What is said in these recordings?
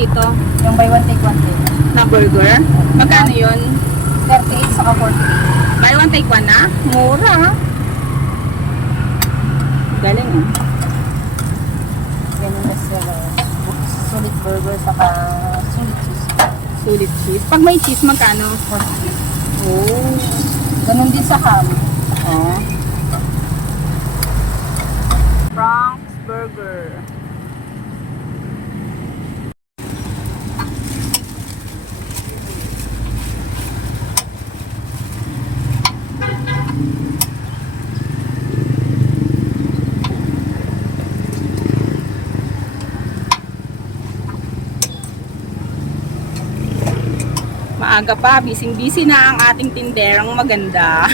dito? Yung buy one take one din. Na burger? Magkano yun? 38 saka 48. Buy one take one na? Mura. Galing ah. Ganun na sila. Sulit burger saka sulit cheese. Sulit cheese. Pag may cheese, magkano? 48. Oh. Ganun din sa ham. Oh. Frank's Burger. Maaga pa, busy-busy na ang ating tinderang maganda.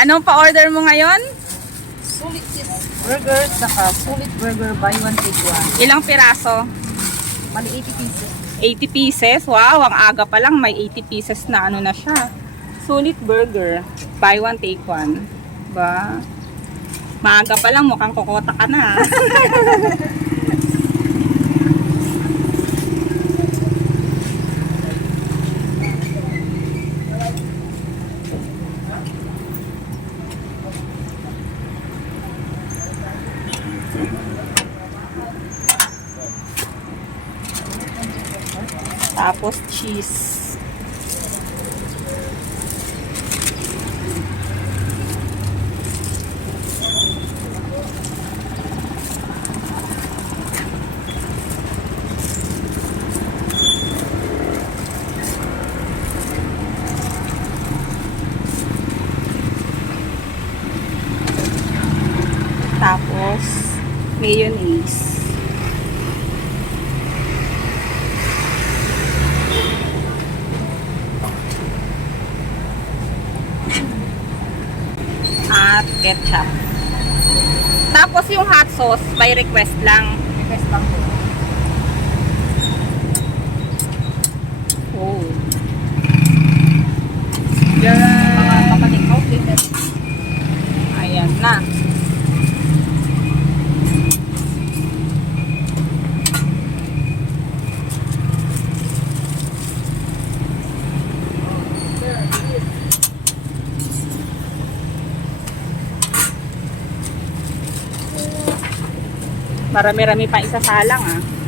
Anong pa-order mo ngayon? Sulit cheese burger saka sulit burger buy one take one. Ilang piraso? Bali 80 pieces. 80 pieces? Wow, ang aga pa lang may 80 pieces na ano na siya. Sulit burger. Buy one, take one. Ba? Maaga pa lang, mukhang kokota ka na. Tapos cheese. Tapos mayonnaise. At ketchup. Tapos yung hot sauce, by request lang. Request lang po. Oh. Mga Yan. kapatid out din. Ayan na. Marami-rami pa isasalang ah.